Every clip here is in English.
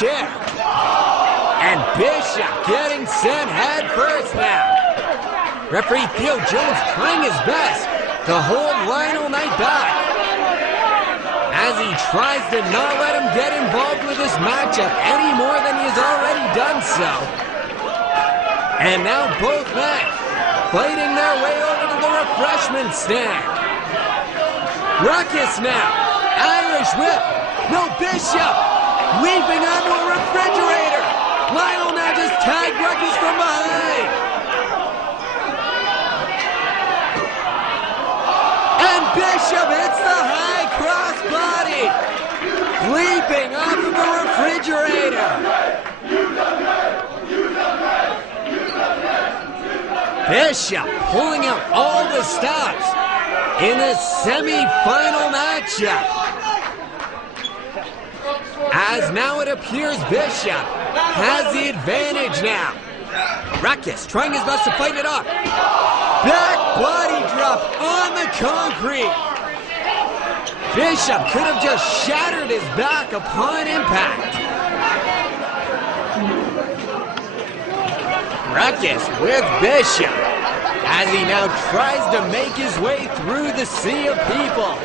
chair. And Bishop getting sent head first now. Referee Theo Jones trying his best to hold Lionel Knight back, as he tries to not let him get involved with this matchup any more than he has already done so. And now both men fighting their way over to the refreshment stand. Ruckus now, Irish whip, no Bishop, leaping onto a refrigerator. Lionel now just tagged Ruckus from behind. And Bishop hits the high crossbody, leaping off of the refrigerator. Bishop pulling out all the stops in this semi-final matchup. As now it appears Bishop has the advantage now. Ruckus trying his best to fight it off. Back body drop on the concrete. Bishop could have just shattered his back upon impact. Ruckus with Bishop as he now tries to make his way through the sea of people.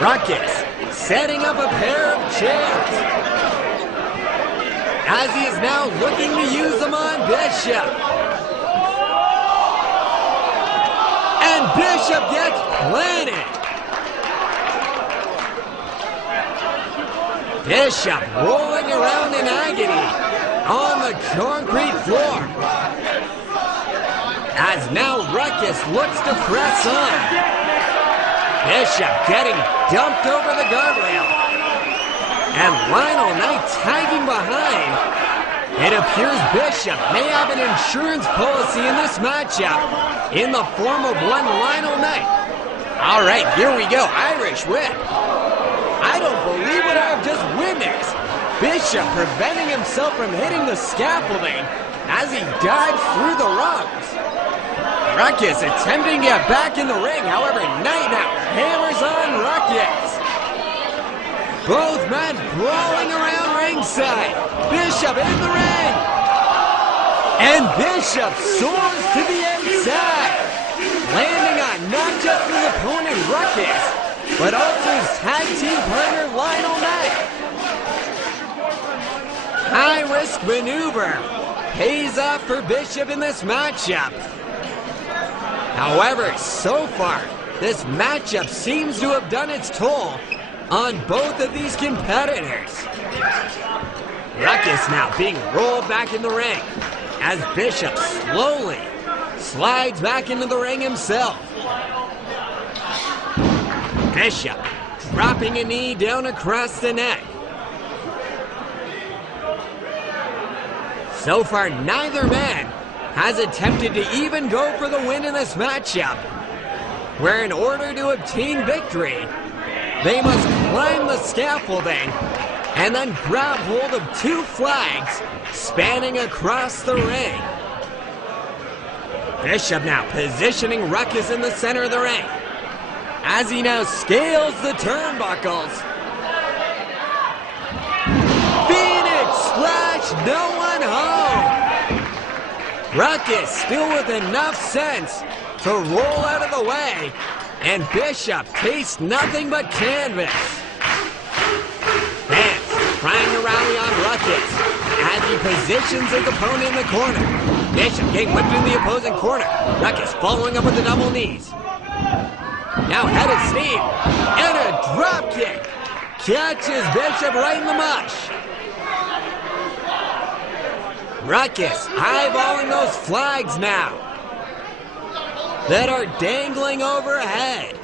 Ruckus setting up a pair of chairs, as he is now looking to use them on Bishop. And Bishop gets planted. Bishop rolling around in agony on the concrete floor, as now Ruckus looks to press on. Bishop getting dumped over the guardrail, and Lionel Knight tagging behind. It appears Bishop may have an insurance policy in this matchup in the form of one Lionel Knight. All right, here we go, Irish whip. I don't believe what I have just witnessed. Bishop preventing himself from hitting the scaffolding as he dives through the rungs. Ruckus attempting to get back in the ring, however, Knight now hammers on Ruckus. Both men brawling around ringside. Bishop in the ring. And Bishop soars to the outside, landing on not just his opponent Ruckus, but also his tag team partner Lionel Knight. High-risk maneuver pays off for Bishop in this matchup. However, so far, this matchup seems to have done its toll on both of these competitors. Ruckus now being rolled back in the ring as Bishop slowly slides back into the ring himself. Bishop dropping a knee down across the neck. So far, neither man has attempted to even go for the win in this matchup, where in order to obtain victory, they must climb the scaffolding and then grab hold of two flags spanning across the ring. Bishop now positioning Ruckus in the center of the ring as he now scales the turnbuckles. Phoenix Splash, no one home. Ruckus still with enough sense to roll out of the way, and Bishop tastes nothing but canvas. Fans trying to rally on Ruckus as he positions his opponent in the corner. Bishop getting whipped in the opposing corner. Ruckus following up with the double knees. Now head of steam, and a drop kick catches Bishop right in the mush. Ruckus eyeballing those flags now that are dangling overhead.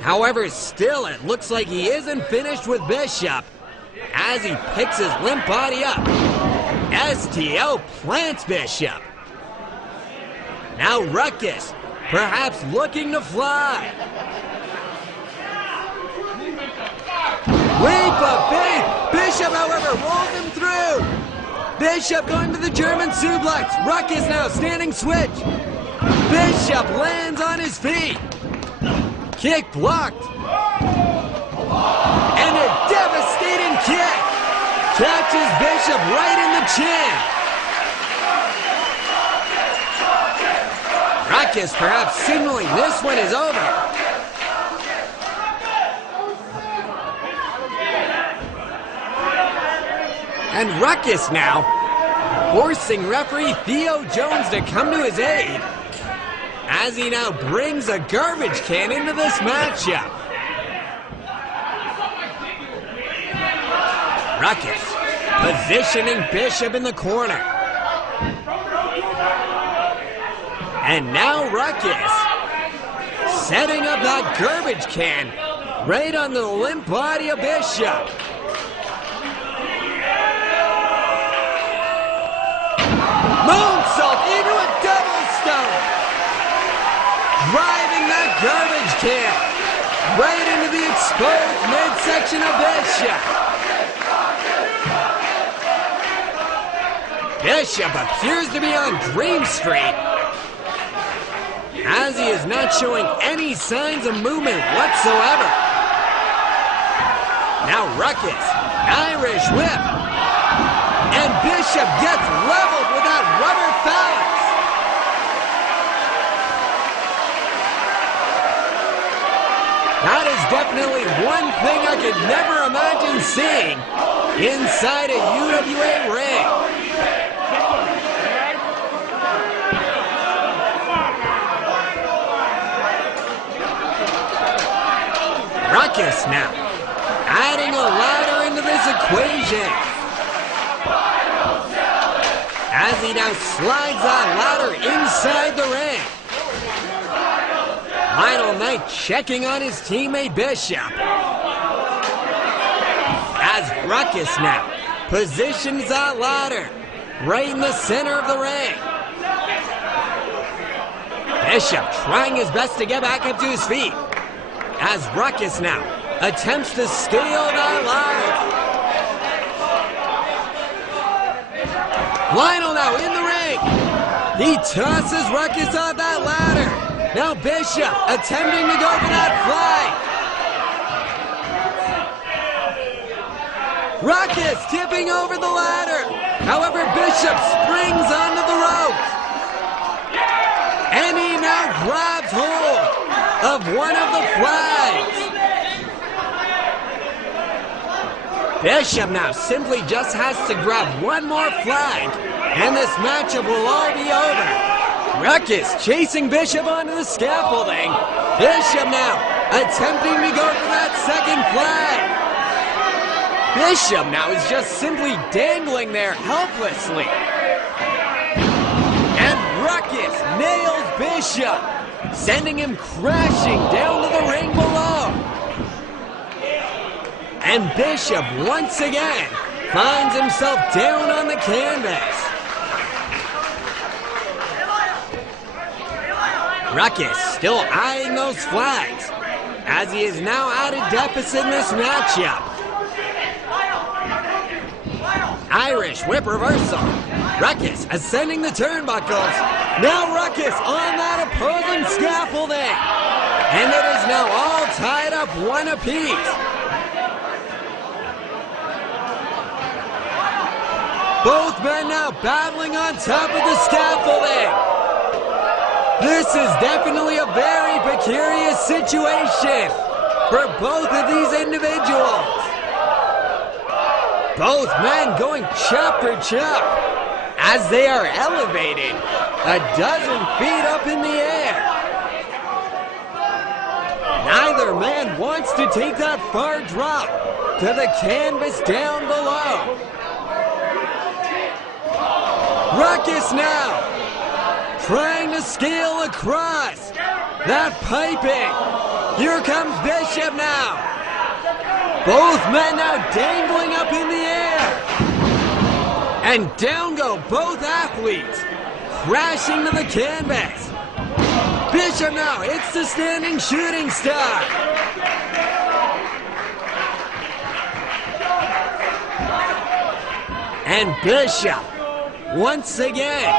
However, still it looks like he isn't finished with Bishop as he picks his limp body up. STO plants Bishop. Now Ruckus perhaps looking to fly. Leap of faith. Bishop, however, rolls him through. Bishop going to the German suplex. Ruckus now standing switch. Bishop lands on his feet. Kick blocked. catches Bishop right in the chin. Ruckus perhaps signaling this one is over. And Ruckus now forcing referee Theo Jones to come to his aid as he now brings a garbage can into this matchup. Ruckus positioning Bishop in the corner. And now Ruckus setting up that garbage can right on the limp body of Bishop. Moonsault into a double stomp. Driving that garbage can right into the exposed midsection of Bishop. Bishop appears to be on Dream Street as he is not showing any signs of movement whatsoever. Now Ruckus, Irish whip, and Bishop gets leveled with that rubber phallus. That is definitely one thing I could never imagine seeing inside a UWA ring. Ruckus now adding a ladder into this equation as he now slides that ladder inside the ring. Lionel Knight checking on his teammate Bishop as Ruckus now positions that ladder right in the center of the ring. Bishop trying his best to get back up to his feet as Ruckus now attempts to scale that ladder. Lionel now in the ring. He tosses Ruckus on that ladder. Now Bishop attempting to go for that fly. Ruckus tipping over the ladder. However, Bishop springs onto the ropes. And he now grabs hold of one of the flags. Bishop now simply just has to grab one more flag, and this matchup will all be over. Ruckus chasing Bishop onto the scaffolding. Bishop now attempting to go for that second flag. Bishop now is just simply dangling there helplessly. And Ruckus nails Bishop, sending him crashing down to the ring below. And Bishop once again finds himself down on the canvas. Ruckus still eyeing those flags as he is now at a deficit in this matchup. Irish whip reversal. Ruckus ascending the turnbuckles. Now Ruckus on that opposing scaffolding. And it is now all tied up one apiece. Both men now battling on top of the scaffolding. This is definitely a very precarious situation for both of these individuals. Both men going chop for chop as they are elevated a dozen feet up in the air. Neither man wants to take that far drop to the canvas down below. Ruckus now trying to scale across that piping. Here comes Bishop now. Both men now dangling up in the air. And down go both athletes, crashing to the canvas. Bishop now hits the standing shooting star. And Bishop, once again,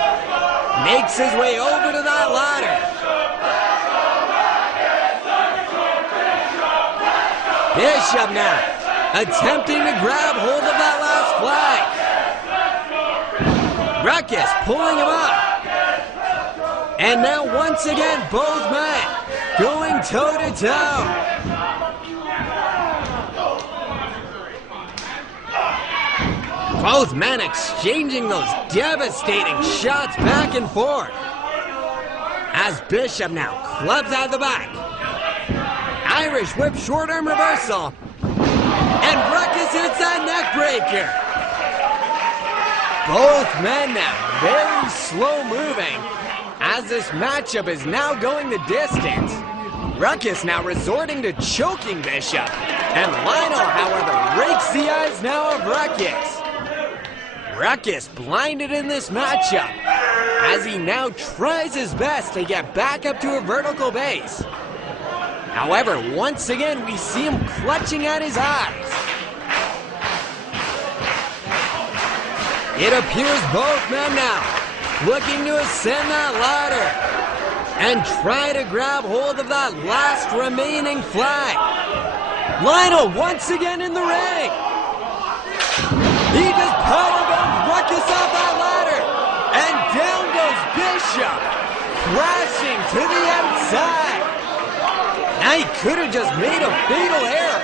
makes his way over to that ladder. Bishop now attempting to grab hold of that last flag. Ruckus pulling him up. And now once again, both men going toe-to-toe. Both men exchanging those devastating shots back and forth. As Bishop now clubs out the back. Irish whip short arm reversal. And Ruckus hits that neck breaker. Both men now very slow moving as this matchup is now going the distance. Ruckus now resorting to choking Bishop. And Lionel, however, rakes the eyes now of Ruckus. Ruckus blinded in this matchup as he now tries his best to get back up to a vertical base. However, once again, we see him clutching at his eyes. It appears both men now looking to ascend that ladder and try to grab hold of that last remaining flag. Lionel once again in the ring. He just powerbombs Ruckus off that ladder, and down goes Bishop, crashing to the outside. Now he could have just made a fatal error.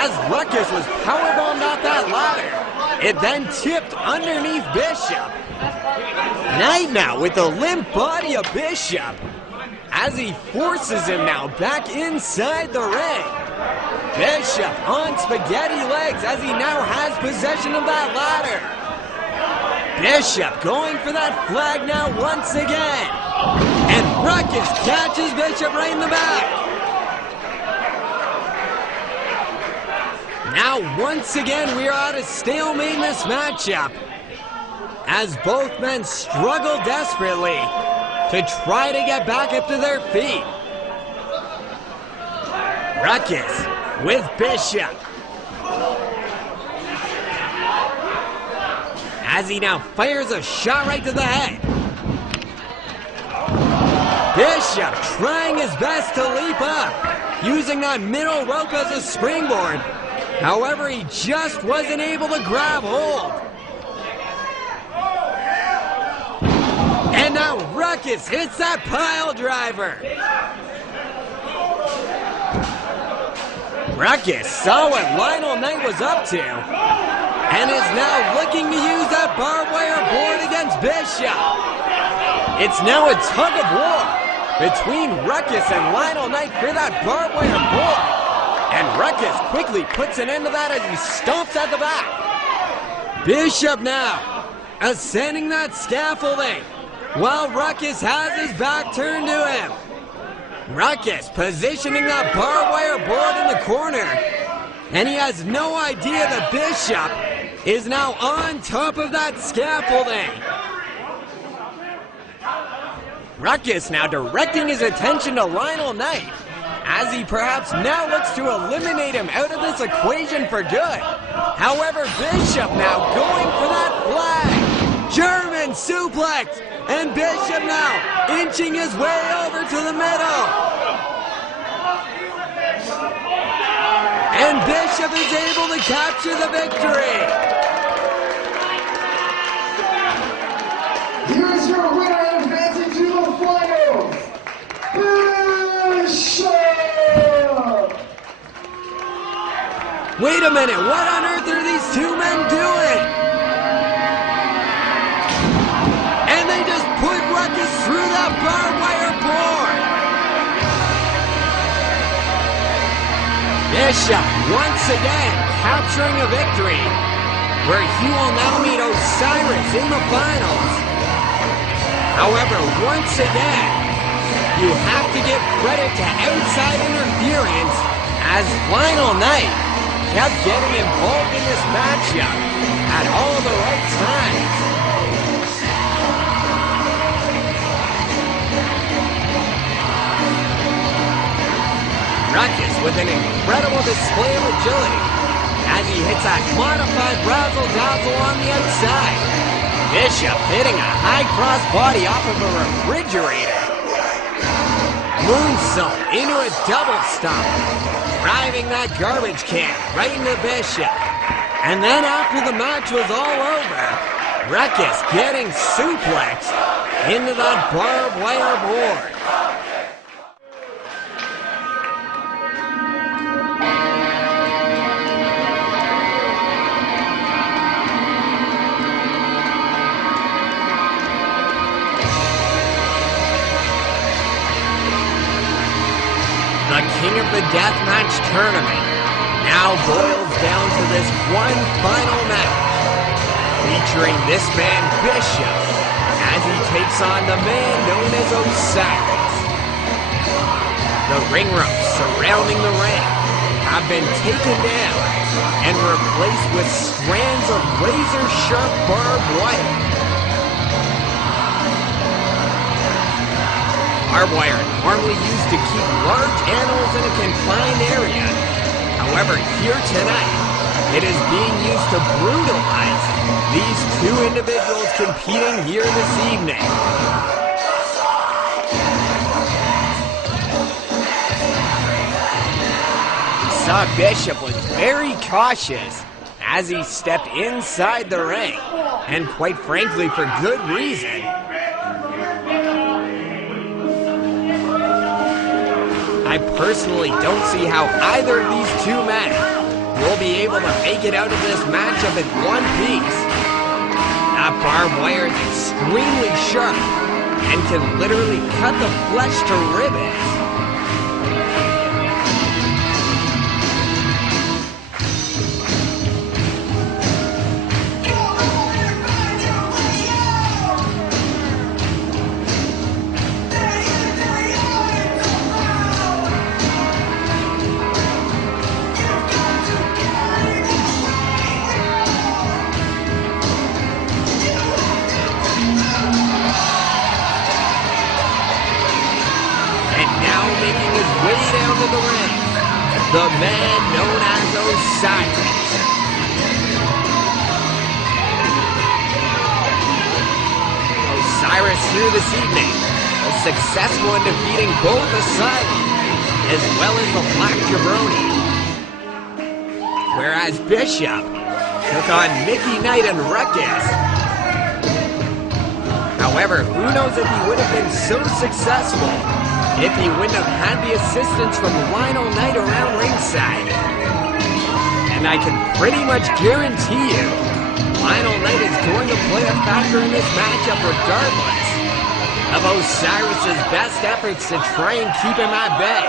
As Ruckus was powerbombed off that ladder, it then tipped underneath Bishop. Knight now with the limp body of Bishop as he forces him now back inside the ring. Bishop on spaghetti legs as he now has possession of that ladder. Bishop going for that flag now once again. And Ruckus catches Bishop right in the back. Now once again we are at a stalemate in this matchup as both men struggle desperately to try to get back up to their feet. Ruckus with Bishop as he now fires a shot right to the head. Bishop trying his best to leap up, using that middle rope as a springboard. However, he just wasn't able to grab hold. And now Ruckus hits that pile driver. Ruckus saw what Lionel Knight was up to and is now looking to use that barbed wire board against Bishop. It's now a tug of war between Ruckus and Lionel Knight for that barbed wire board. And Ruckus quickly puts an end to that as he stomps at the back. Bishop now ascending that scaffolding while Ruckus has his back turned to him. Ruckus positioning that barbed wire board in the corner. And he has no idea that Bishop is now on top of that scaffolding. Ruckus now directing his attention to Lionel Knight as he perhaps now looks to eliminate him out of this equation for good. However, Bishop now going for that flag. German suplex, and Bishop now inching his way over to the middle. And Bishop is able to capture the victory. Here's your winner advancing to the finals, Bishop! Wait a minute, what on earth are these two men doing? And they just put Ruckus through that barbed wire board. Bishop once again capturing a victory, where he will now meet Osiris in the finals. However, once again, you have to give credit to outside interference as Lionel Knight kept getting involved in this matchup at all the right times. Ruckus with an incredible display of agility as he hits that modified razzle-dazzle on the outside. Bishop hitting a high cross body off of a refrigerator. Moonsault into a double stomp. driving that garbage can right into Bishop. And then after the match was all over, Ruckus getting suplexed into that barbed wire board. The King of the Deathmatch tournament now boils down to this one final match, featuring this man Bishop as he takes on the man known as Osiris. The ring ropes surrounding the ring have been taken down and replaced with strands of razor-sharp barbed wire. Barbed wire normally used to keep large animals in a confined area. However, here tonight, it is being used to brutalize these two individuals competing here this evening. We saw Bishop was very cautious as he stepped inside the ring, and quite frankly, for good reason. I personally don't see how either of these two men will be able to make it out of this matchup in one piece. That barbed wire is extremely sharp and can literally cut the flesh to ribbons. The man known as Osiris. Osiris here this evening was successful in defeating both Asylum as well as the Black Jabroni. Whereas Bishop took on Mickey Knight and Ruckus. However, who knows if he would have been so successful if he wouldn't have had the assistance from Lionel around ringside. And I can pretty much guarantee you, Lionel is going to play a factor in this matchup regardless of Osiris' best efforts to try and keep him at bay.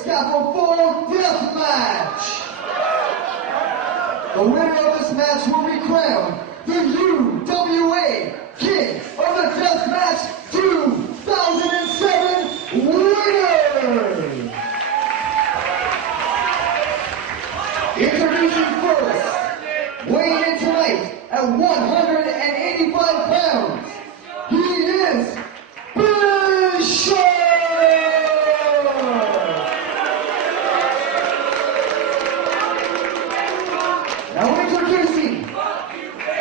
Scaffold death match. The winner of this match will be crowned the UWA King of the Deathmatch 2007 winner. Introducing first, weighing in tonight at 185 pounds, he is Bishop. Now introducing,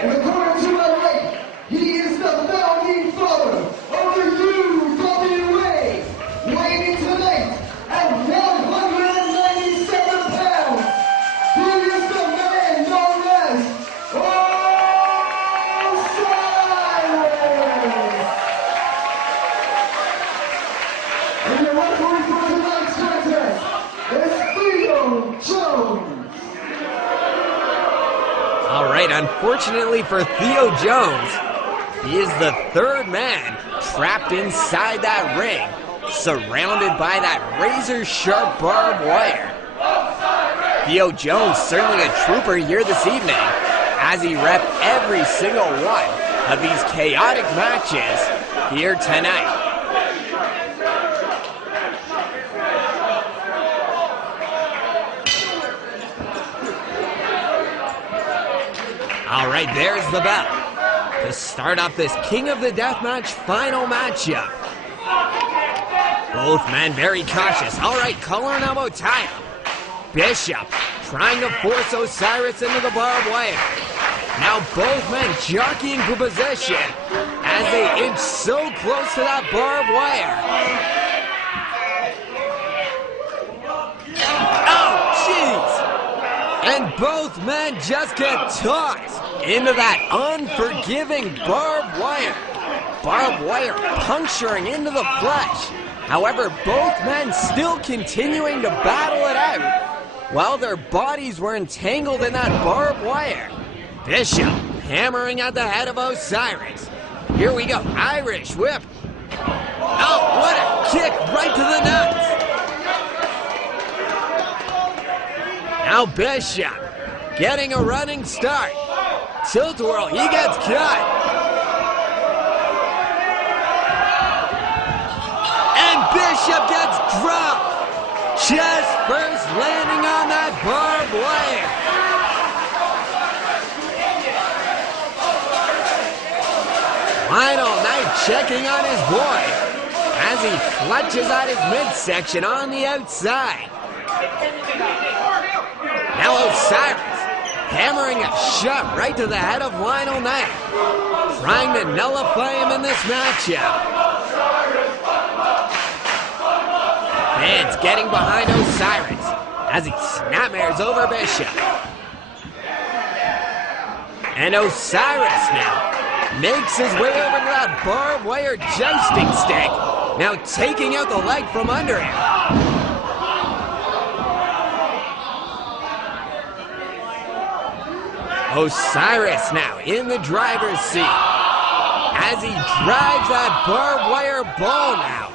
in the corner to my right, he is the founding father of the UWA, weighing in tonight at 197 pounds. He is the man known as Osiris. And your referee for tonight's contest is Theo Jones. All right, unfortunately for Theo Jones, he is the third man trapped inside that ring, surrounded by that razor-sharp barbed wire. Theo Jones certainly a trooper here this evening, as he repped every single one of these chaotic matches here tonight. All right, there's the bell to start off this King of the Deathmatch final matchup. Both men very cautious. All right, collar and elbow tie up. Bishop trying to force Osiris into the barbed wire. Now both men jockeying for position as they inch so close to that barbed wire. Oh, jeez! And both men just get tossed into that unforgiving barbed wire. Barbed wire puncturing into the flesh. However, both men still continuing to battle it out while their bodies were entangled in that barbed wire. Bishop hammering at the head of Osiris. Here we go, Irish whip. Oh, what a kick right to the nuts. Now Bishop getting a running start. Tilt-a-whirl, he gets cut. And Bishop gets dropped. Chest first landing on that barbed wire. Lionel checking on his boy as he clutches at his midsection on the outside. Now Osiris hammering a shot right to the head of Lionel Knight, trying to nullify him in this matchup. Fans getting behind Osiris as he snapmares over Bishop. And Osiris now makes his way over to that barbed wire jousting stick, now taking out the leg from under him. Osiris now in the driver's seat as he drives that barbed wire ball now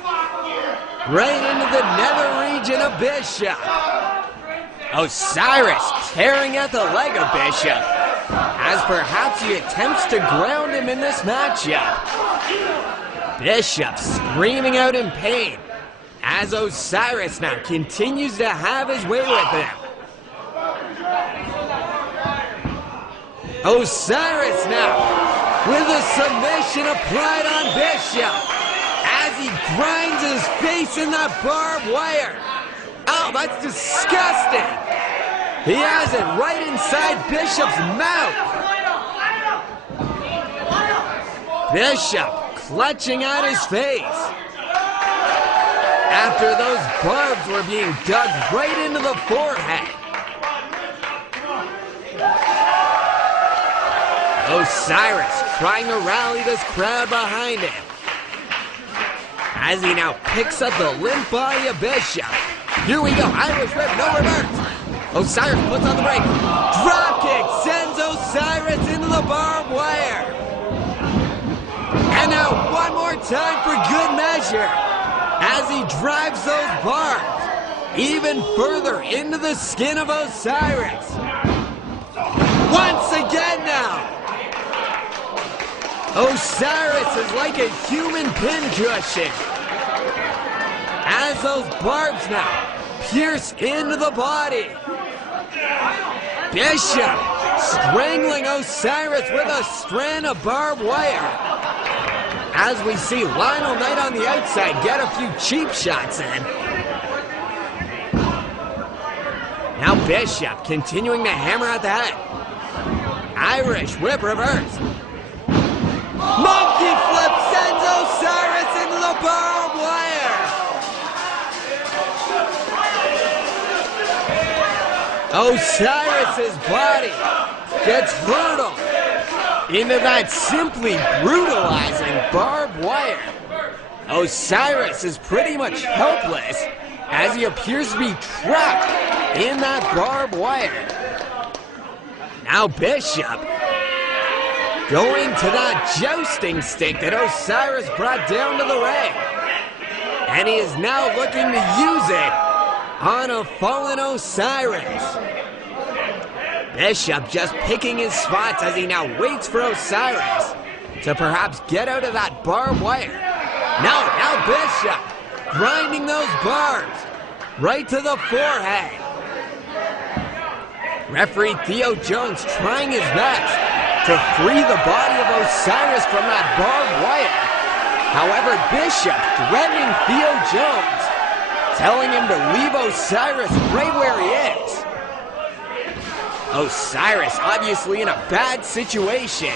right into the nether region of Bishop. Osiris tearing at the leg of Bishop as perhaps he attempts to ground him in this matchup. Bishop screaming out in pain as Osiris now continues to have his way with him. Osiris now with a submission applied on Bishop as he grinds his face in that barbed wire. Oh, that's disgusting. He has it right inside Bishop's mouth. Bishop clutching at his face after those barbs were being dug right into the forehead. Osiris trying to rally this crowd behind him as he now picks up the limp body of Bishop. Here we go, Irish whip, no reverse. Osiris puts on the brake. Dropkick sends Osiris into the barbed wire. And now one more time for good measure as he drives those barbs even further into the skin of Osiris. Once again now. Osiris is like a human pincushion as those barbs now pierce into the body. Bishop strangling Osiris with a strand of barbed wire as we see Lionel Knight on the outside get a few cheap shots in. Now Bishop continuing to hammer at the head. Irish whip reverse. Monkey flip sends Osiris into the barbed wire. Osiris's body gets hurtled into that simply brutalizing barbed wire. Osiris is pretty much helpless as he appears to be trapped in that barbed wire. Now Bishop going to that jousting stick that Osiris brought down to the ring. And he is now looking to use it on a fallen Osiris. Bishop just picking his spots as he now waits for Osiris to perhaps get out of that barbed wire. Now Bishop grinding those barbs right to the forehead. Referee Theo Jones trying his best to free the body of Osiris from that barbed wire. However, Bishop threatening Theo Jones, telling him to leave Osiris right where he is. Osiris obviously in a bad situation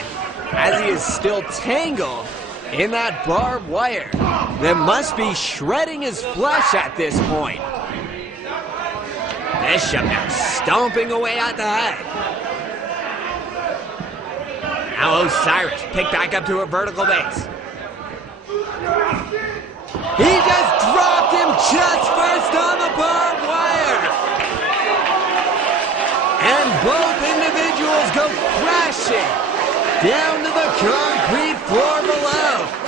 as he is still tangled in that barbed wire that must be shredding his flesh at this point. Bishop now stomping away at the head. Now Osiris picked back up to a vertical base. He just dropped him chest first on the barbed wire. And both individuals go crashing down to the concrete floor below.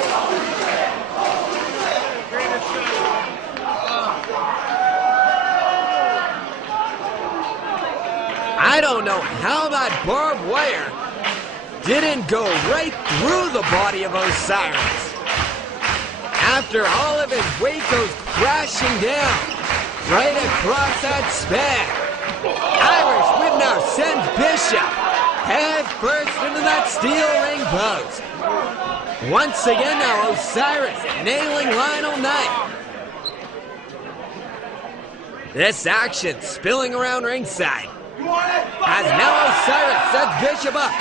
I don't know how that barbed wire didn't go right through the body of Osiris. After all of his weight goes crashing down right across that span. Irish whip now sends Bishop head first into that steel ring post. Once again now Osiris nailing Lionel Knight. This action spilling around ringside as now Osiris sets Bishop up.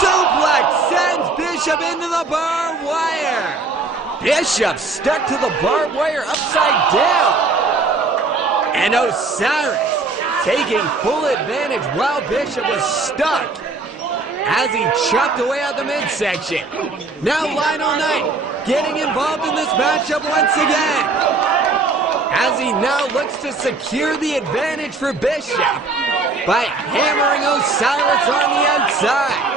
Suplex sends Bishop into the barbed wire. Bishop stuck to the barbed wire upside down. And Osiris taking full advantage while Bishop was stuck as he chopped away at the midsection. Now Lionel Knight getting involved in this matchup once again as he now looks to secure the advantage for Bishop by hammering Osiris on the outside.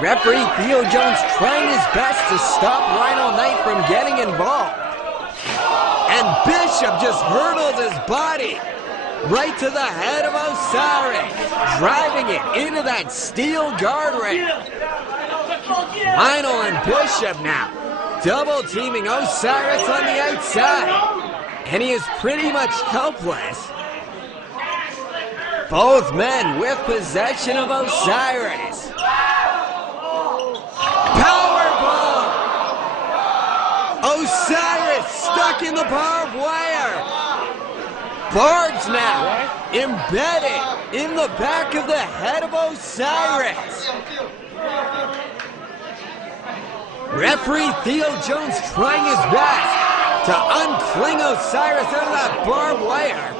Referee Theo Jones trying his best to stop Lionel Knight from getting involved. And Bishop just hurdles his body right to the head of Osiris, driving it into that steel guardrail. Lionel and Bishop now double teaming Osiris on the outside. And he is pretty much helpless. Both men with possession of Osiris. Powerbomb! Osiris stuck in the barbed wire. Barbs now embedded in the back of the head of Osiris. Referee Theo Jones trying his best to uncling Osiris out of that barbed wire.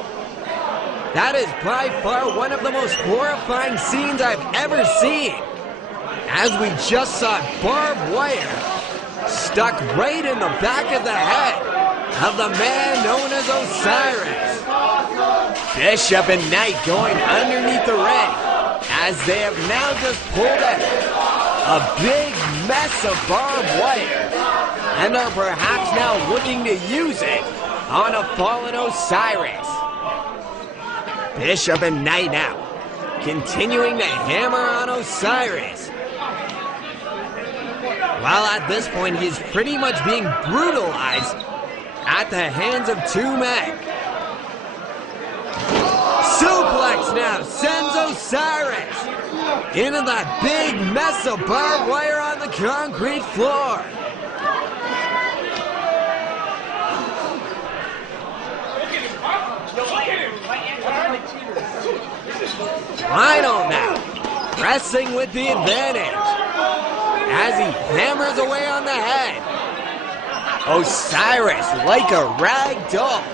That is by far one of the most horrifying scenes I've ever seen. As we just saw barbed wire stuck right in the back of the head of the man known as Osiris. Bishop and Knight going underneath the ring as they have now just pulled out a big mess of barbed wire and are perhaps now looking to use it on a fallen Osiris. Bishop and Knight now continuing to hammer on Osiris. While at this point he's pretty much being brutalized at the hands of two men. Suplex now sends Osiris into that big mess of barbed wire on the concrete floor. Lionel now pressing with the advantage as he hammers away on the head. Osiris like a rag doll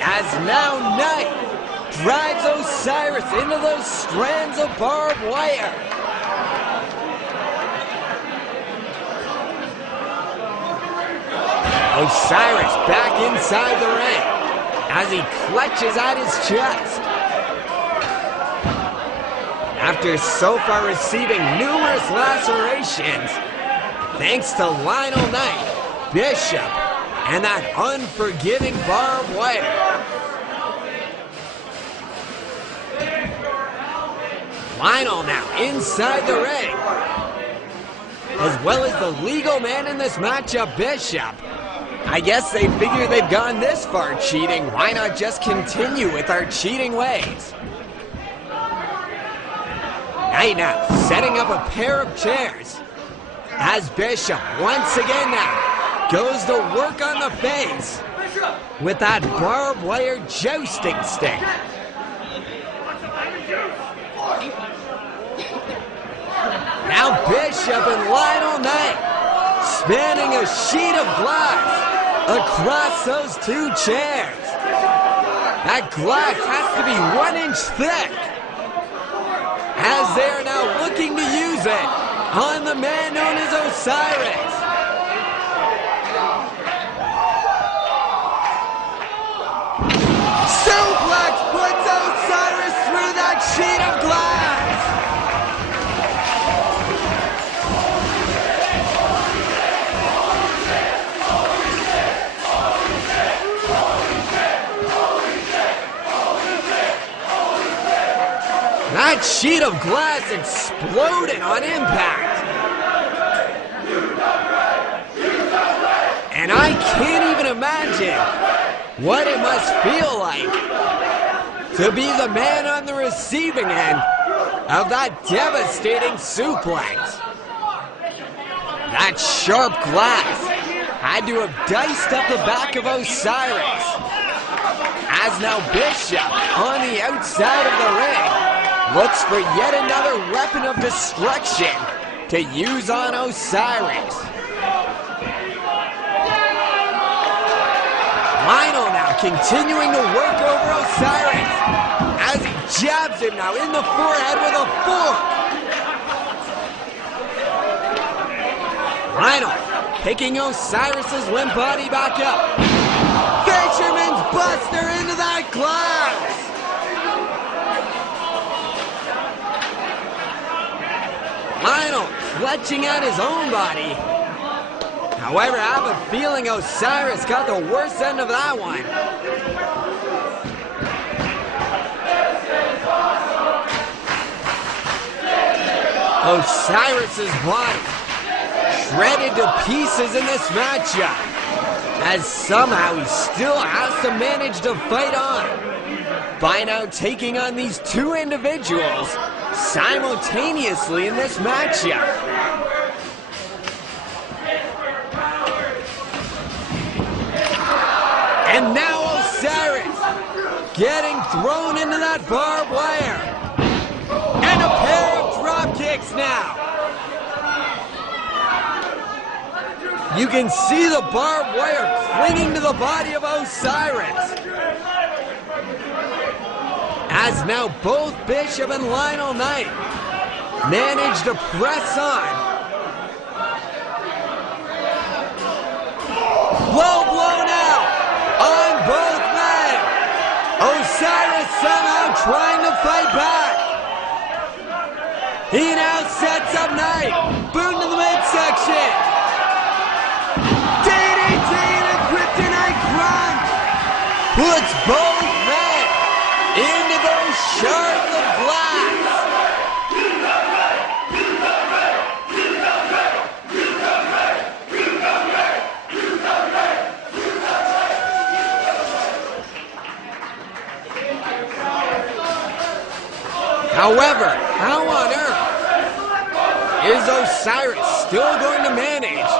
as now Knight drives Osiris into those strands of barbed wire. Osiris back inside the ring as he clutches at his chest. After so far receiving numerous lacerations, thanks to Lionel Knight, Bishop, and that unforgiving barbed wire. Lionel now inside the ring, as well as the legal man in this matchup, Bishop. I guess they figure they've gone this far cheating, why not just continue with our cheating ways? Knight now setting up a pair of chairs as Bishop once again now goes to work on the face with that barbed wire jousting stick. Bishop and Lionel Knight spanning a sheet of glass across those two chairs. That glass has to be 1 inch thick, as they are now looking to use it on the man known as Osiris. Suplex puts Osiris through that sheet of glass. That sheet of glass exploded on impact. And I can't even imagine what it must feel like to be the man on the receiving end of that devastating suplex. That sharp glass had to have diced up the back of Osiris. As now Bishop, on the outside of the ring, looks for yet another weapon of destruction to use on Osiris. Lionel now continuing to work over Osiris as he jabs him now in the forehead with a fork. Lionel picking Osiris's limp body back up. Fisherman's Buster into that glass. Lionel clutching at his own body. However, I have a feeling Osiris got the worst end of that one. Osiris's body shredded to pieces in this matchup, as somehow he still has to manage to fight on by now taking on these two individuals simultaneously in this matchup. And now Osiris getting thrown into that barbed wire. And a pair of drop kicks now. You can see the barbed wire clinging to the body of Osiris. As now both Bishop and Lionel Knight manage to press on. Low blow now on both men. Osiris somehow trying to fight back. He now sets up Knight. Boot to the midsection. DDT and a kryptonite crunch. Puts both men into those shards of glass. However, how on earth is Osiris still going to manage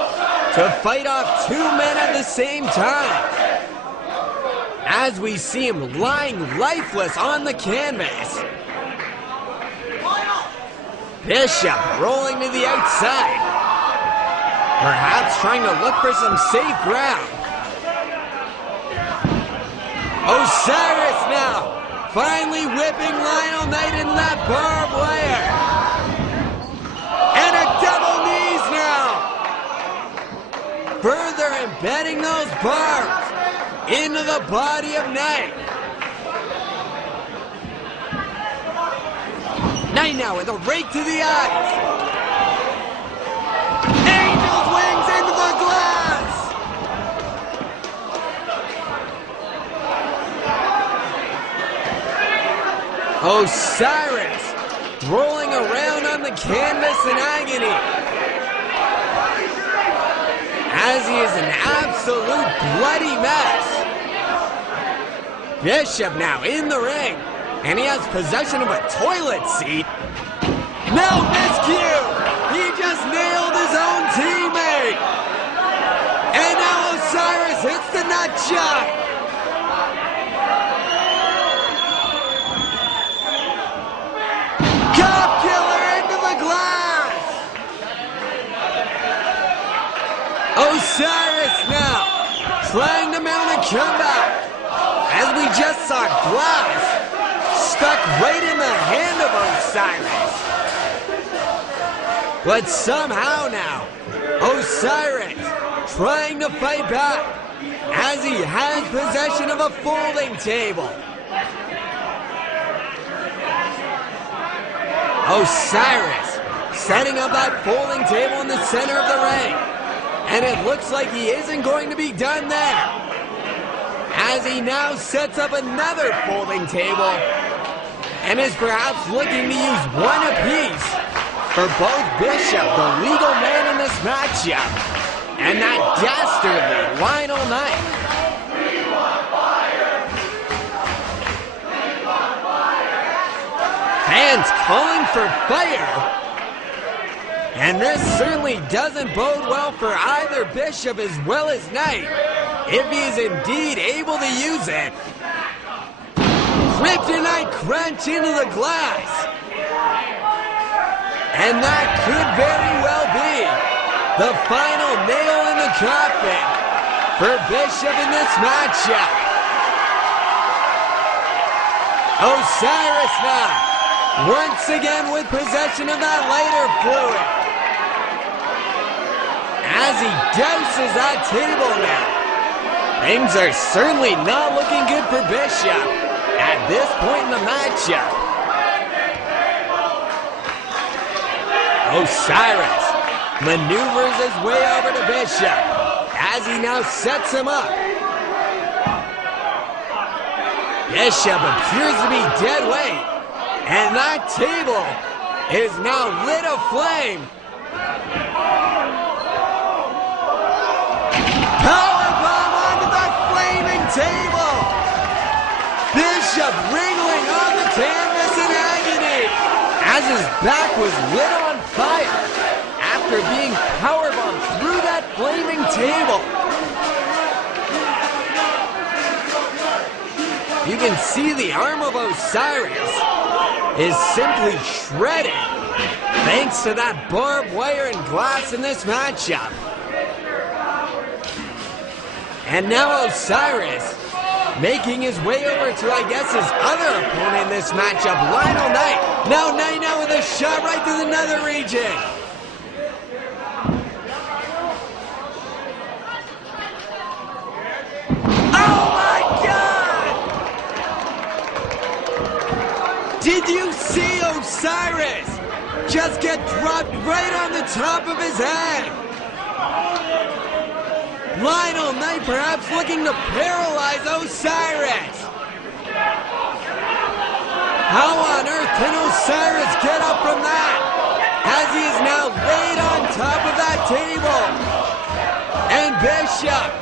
to fight off two men at the same time? As we see him lying lifeless on the canvas. Bishop rolling to the outside. Perhaps trying to look for some safe ground. Osiris now finally whipping Lionel Knight into that barbed wire. And a double knees now. Further embedding those barbs into the body of Knight. Knight now with a rake to the eyes. Angel's wings into the glass. Osiris rolling around on the canvas in agony, as he is an absolute bloody mess. Bishop now in the ring, and he has possession of a toilet seat. No miscue! He just nailed his own teammate! And now Osiris hits the nut shot! Cop killer into the glass! trying to mount a comeback. As we just saw, glass stuck right in the hand of Osiris. But somehow now, Osiris trying to fight back as he has possession of a folding table. Osiris setting up that folding table in the center of the ring. And it looks like he isn't going to be done there, as he now sets up another folding table and is perhaps looking to use one apiece for both Bishop, the legal man in this matchup, and that dastardly Lionel Knight. Fans calling for fire. And this certainly doesn't bode well for either Bishop as well as Knight, if he is indeed able to use it. Kryptonite crunch into the glass. And that could very well be the final nail in the coffin for Bishop in this matchup. Osiris now, once again with possession of that lighter fluid, as he douses that table now. Things are certainly not looking good for Bishop at this point in the matchup. Osiris maneuvers his way over to Bishop as he now sets him up. Bishop appears to be dead weight, and that table is now lit aflame. Powerbomb onto the flaming table. Bishop wriggling on the canvas in agony as his back was lit on fire after being powerbombed through that flaming table. You can see the arm of Osiris is simply shredded thanks to that barbed wire and glass in this matchup. And now Osiris making his way over to, I guess, his other opponent in this matchup, Lionel Knight. Now Knight now with a shot right to the nether region. Oh my God! Did you see Osiris just get dropped right on the top of his head? Lionel Knight perhaps looking to paralyze Osiris. How on earth can Osiris get up from that, as he is now laid on top of that table? And Bishop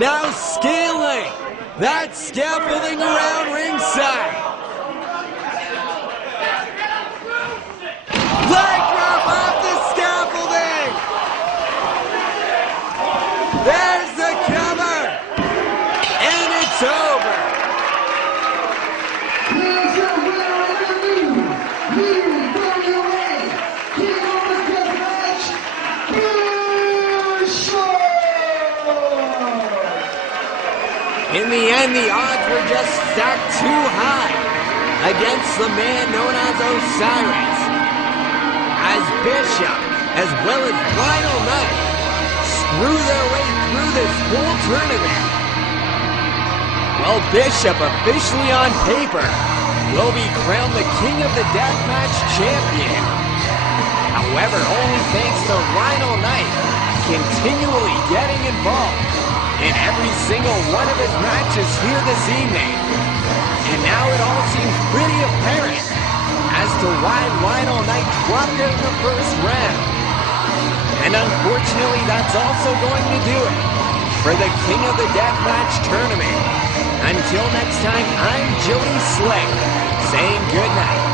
now scaling that scaffolding around ringside. Leg drop off the scaffolding. There's the cover, and it's over. Here's your winner of the new UWA King of the Deathmatch, Bishop! In the end, the odds were just stacked too high against the man known as Osiris, as Bishop, as well as Lionel Knight, screw their way through this whole tournament. Well, Bishop, officially on paper, will be crowned the King of the Deathmatch champion. However, only thanks to Lionel Knight continually getting involved in every single one of his matches here this evening. And now it all seems pretty apparent as to why Lionel Knight dropped out in the first round. And unfortunately, that's also going to do it for the King of the Deathmatch tournament. Until next time, I'm Jody Slick, saying good night.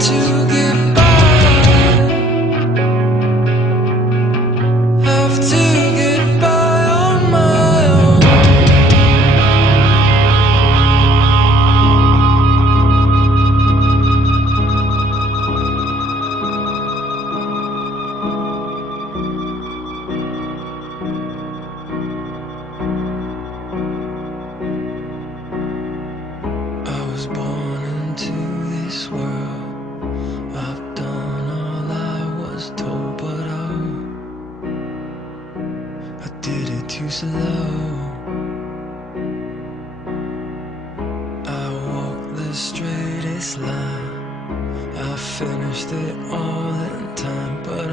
to get by. Have to get by on my own. I was born into this world. I've done all I was told, but I did it too slow. I walked the straightest line. I finished it all in time, but